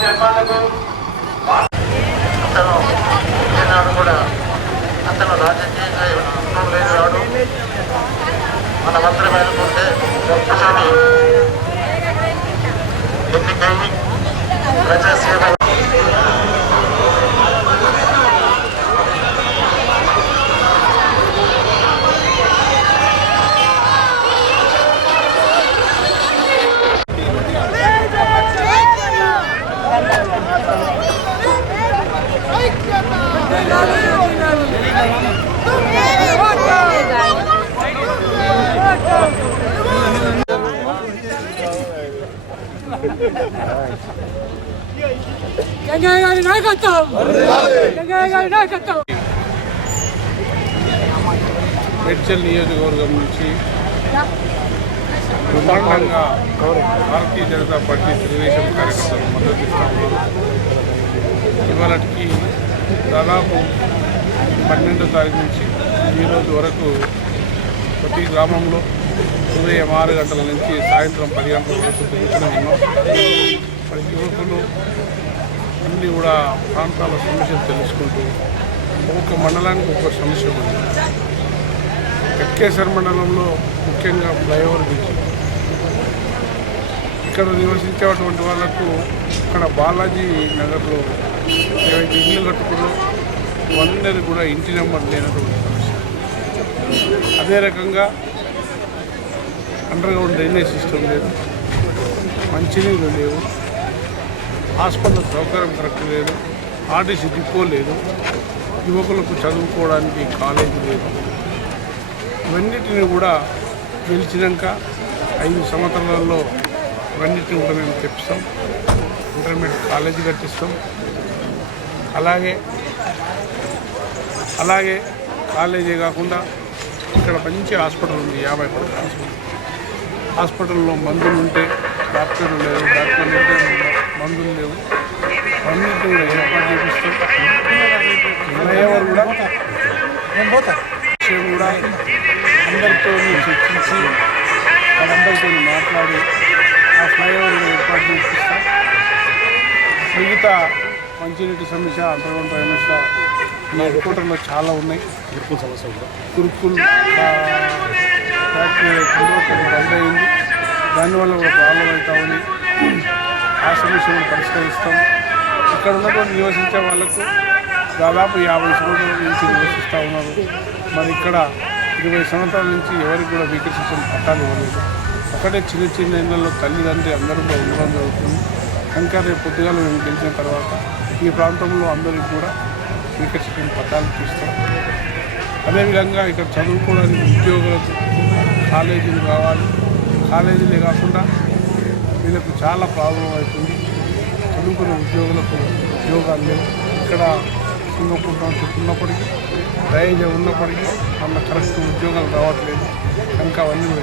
అతను కూడా అతను రాజకీయంగా లేదు రాడు మన మంత్రి మేలుకుంటే ఒక్కసారి ఎన్నికై ప్రజాసేవ మేడ్చల్ నియోజకవర్గం నుంచి బ్రహ్మాండంగా భారతీయ జనతా పార్టీ తెలుగుదేశం కార్యకర్తలు మద్దతు ఇస్తాము. ఇవాళకి దాదాపు 12వ తారీఖు నుంచి ఈరోజు వరకు ప్రతి గ్రామంలో ఉదయం 6 గంటల నుంచి సాయంత్రం 10 గంటల వరకు తిరుగుతూనే ఉన్నాం. మరి యువకులు అన్నీ కూడా ప్రాంతాల సమస్యలు తెలుసుకుంటూ ఒక్కొక్క మండలానికి ఒక్కొక్క సమస్య ఉంది. కట్కేశ్వర మండలంలో ముఖ్యంగా ఫ్లైఓవర్ బ్రిడ్జ్, ఇక్కడ నివసించేటువంటి వాళ్లకు ఇక్కడ బాలాజీ నగర్లో ఏవైతే ఇల్లు కట్టుకుల్లో అందరికీ కూడా ఇంటి నెంబర్ లేనటువంటి సమస్య. అదే రకంగా అండర్గ్రౌండ్ డ్రైనేజ్ సిస్టమ్ లేదు, మంచినీళ్ళు లేవు, హాస్పిటల్ సౌకర్యం కరెక్ట్ లేదు, ఆర్టీసీ డిపో లేదు, యువకులకు చదువుకోవడానికి కాలేజీ లేదు. ఇవన్నిటిని కూడా గెలిచినాక 5 సంవత్సరాలలో ఇవన్నిటిని కూడా మేము తెప్పిస్తాం. Intermediate college కట్టిస్తాం. అలాగే కాలేజీ కాకుండా ఇక్కడ మంచి హాస్పిటల్ ఉంది, 50 పడకల హాస్పిటల్. హాస్పిటల్లో మందులు ఉంటే డాక్టర్లు లేవు, డాక్టర్లు ఉంటే మందులు లేవు. అన్నింటినీ కూడా ఏర్పాటు చేపిస్తాం. ఫ్లైఓవర్ కూడా విషయం కూడా అందరితో చర్చించి వాళ్ళందరితో మాట్లాడి ఆ ఫ్లైఓవర్ ఏర్పాటు చేపిస్తాం. మిగతా మంచినీటి సమస్య, అంతర్గత సమస్య ఈ హెడ్క్వార్టర్లో చాలా ఉన్నాయి. కురుకులు ఫ్యాక్టరీ బంద్ అయింది, దానివల్ల కూడా ప్రాబ్లం అవుతా ఉంది. ఆ సమస్యను పరిష్కరిస్తాం. ఇక్కడ ఉన్నటువంటి నివసించే వాళ్ళకు దాదాపు 50 సంవత్సరాల నుంచి నివసిస్తూ ఉన్నారు. మరి ఇక్కడ 20 సంవత్సరాల నుంచి ఎవరికి కూడా వికసించిన పట్టాలు ఇవ్వలేదు. ఒకటే చిన్న చిన్న ఇళ్లలో తల్లిదండ్రులు అందరూ కూడా ఉండడం జరుగుతుంది. కనుక రేపు పొద్దుగాల మేము గెలిచిన తర్వాత ఈ ప్రాంతంలో అందరికీ కూడా వికసించిన పట్టాలు చూస్తాం. అదేవిధంగా ఇక్కడ చదువుకోవడానికి ఉద్యోగులకు కాలేజీలు కావాలి. కాలేజీలే కాకుండా వీళ్ళకు చాలా ప్రాబ్లం అవుతుంది. చదువుకునే ఉద్యోగులకు ఉద్యోగాలు లేవు. ఇక్కడ సింగపూర్ ట్రాన్స్పోర్ట్ ఉన్నప్పటికీ, రైల్వే ఉన్నప్పటికీ వాళ్ళ కరెక్ట్ ఉద్యోగాలు రావట్లేదు. కనుక అవన్నీ కూడా